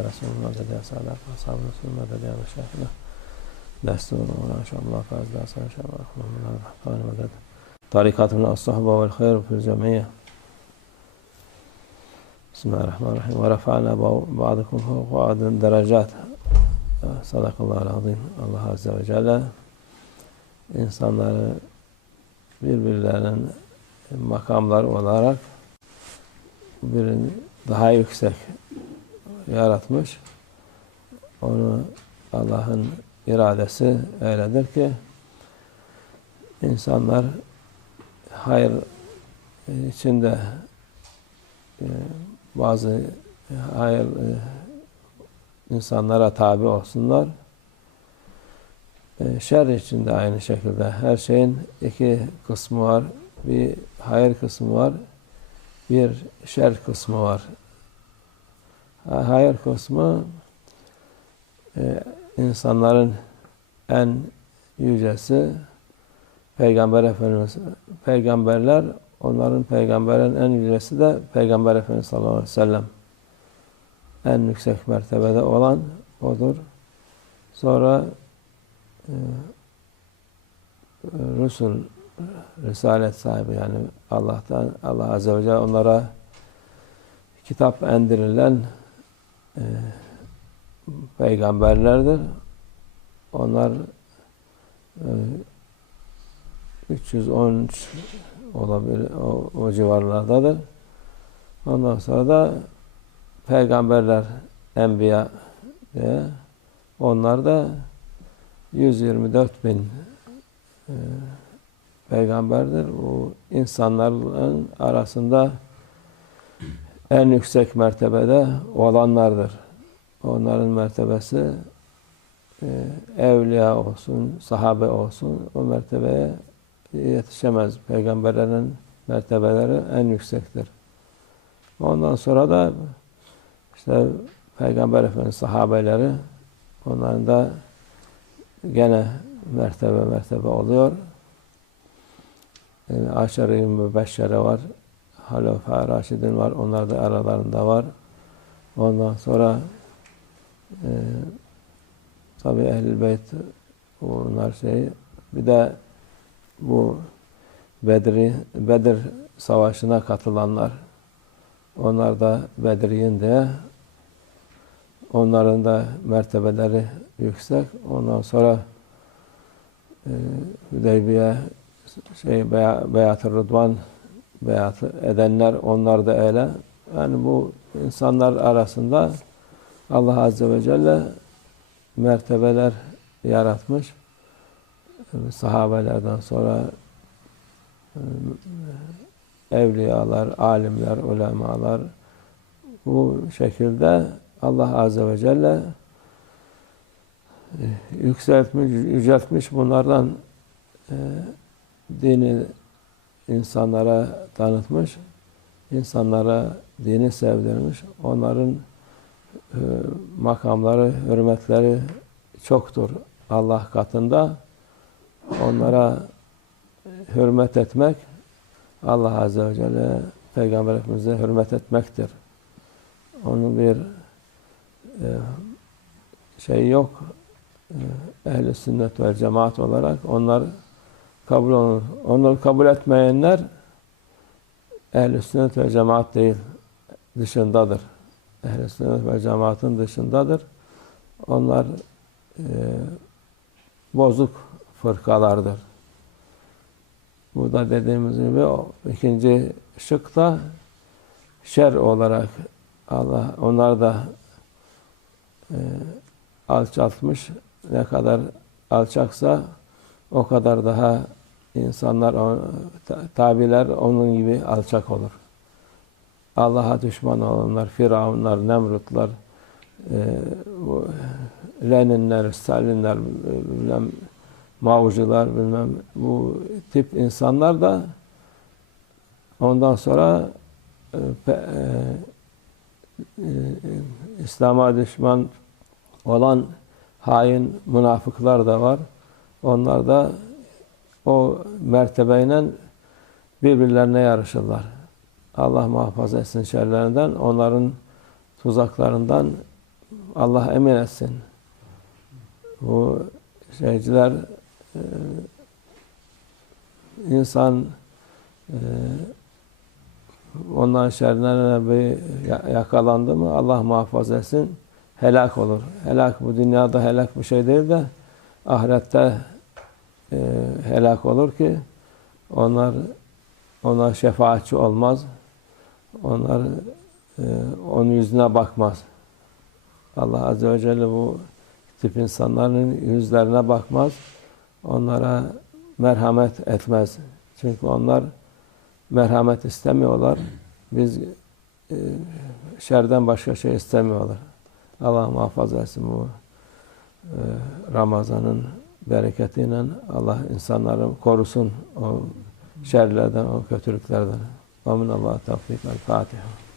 رسول مدد يا سادات أصحاب رسول مدد يا مشايخنا دستور ولا إن شاء الله فاز لا إن شاء الله أخبر من الرحمن مدد طريقتنا الصحبة والخير في الجمعية بسم الله الرحمن الرحيم ورفعنا بعضكم فوق بعض درجات Sadakallahu azim. Allah Azze ve Celle insanları birbirlerinin makamlar olarak birini daha yüksek yaratmış. Onu Allah'ın iradesi öyledir ki insanlar hayır içinde e, bazı hayır e, insanlara tabi olsunlar. E, şer içinde aynı şekilde her şeyin iki kısmı var. Bir hayır kısmı var. Bir şer kısmı var. Hayır kısmı e, insanların en yücesi Peygamber Efendimiz. Peygamberler onların peygamberin en yücesi de Peygamber Efendimiz sallallahu aleyhi ve sellem en yüksek mertebede olan odur. Sonra e, Resul Risalet sahibi yani Allah'tan Allah Azze ve Celle onlara kitap endirilen e, peygamberlerdir. Onlar e, 313 olabilir o, o civarlardadır. Ondan sonra da peygamberler, enbiya diye onlar da 124 bin e, peygamberdir. Bu insanların arasında en yüksek mertebede olanlardır. Onların mertebesi e, evliya olsun, sahabe olsun o mertebeye yetişemez. Peygamberlerin mertebeleri en yüksektir. Ondan sonra da işte Peygamber Efendimiz sahabeleri onların da gene mertebe mertebe oluyor. Yani Aşere-i Mübeşşere var. Halefa Raşidin var. Onlar da aralarında var. Ondan sonra e, tabi Ehl-i Beyt onlar şey bir de bu Bedri Bedir Savaşı'na katılanlar onlar da Bedriyin diye onların da mertebeleri yüksek. Ondan sonra e, Hüdeybiye şey Beyat-ı Rıdvan beyatı edenler onlar da öyle. Yani bu insanlar arasında Allah Azze ve Celle mertebeler yaratmış. Sahabelerden sonra e, evliyalar, alimler, ulemalar bu şekilde Allah Azze ve Celle e, yükseltmiş, yüceltmiş bunlardan e, dini insanlara tanıtmış, insanlara dini sevdirmiş. Onların e, makamları, hürmetleri çoktur Allah katında. Onlara hürmet etmek Allah Azze ve Celle Peygamber Efendimiz'e hürmet etmektir. Onun bir e, şey yok. E, Ehl-i sünnet ve cemaat olarak onlar kabul olur. Onları kabul etmeyenler ehl-i sünnet ve cemaat değil, dışındadır. Ehl-i sünnet ve cemaatın dışındadır. Onlar e, bozuk fırkalardır. Burada dediğimiz gibi o ikinci şıkta şer olarak Allah onlar da e, alçaltmış. Ne kadar alçaksa o kadar daha insanlar, tabiler onun gibi alçak olur. Allah'a düşman olanlar, Firavunlar, Nemrutlar, e, Leninler, Stalinler, bilmem, Mavcılar, bilmem bu tip insanlar da ondan sonra e, e, e, İslam'a düşman olan hain münafıklar da var. Onlar da o mertebeyle birbirlerine yarışırlar. Allah muhafaza etsin şerlerinden, onların tuzaklarından Allah emin etsin. Bu şeyciler e, insan e, onların şerlerine bir ya- yakalandı mı Allah muhafaza etsin helak olur. Helak bu dünyada helak bir şey değil de ahirette e, helak olur ki onlar ona şefaatçi olmaz. Onlar e, onun yüzüne bakmaz. Allah Azze ve Celle bu tip insanların yüzlerine bakmaz. Onlara merhamet etmez. Çünkü onlar merhamet istemiyorlar. Biz e, şerden başka şey istemiyorlar. Allah muhafaza etsin bu e, Ramazan'ın bereketiyle Allah insanları korusun o şerlerden, o kötülüklerden. Amin Allah tevfik. El Fatiha.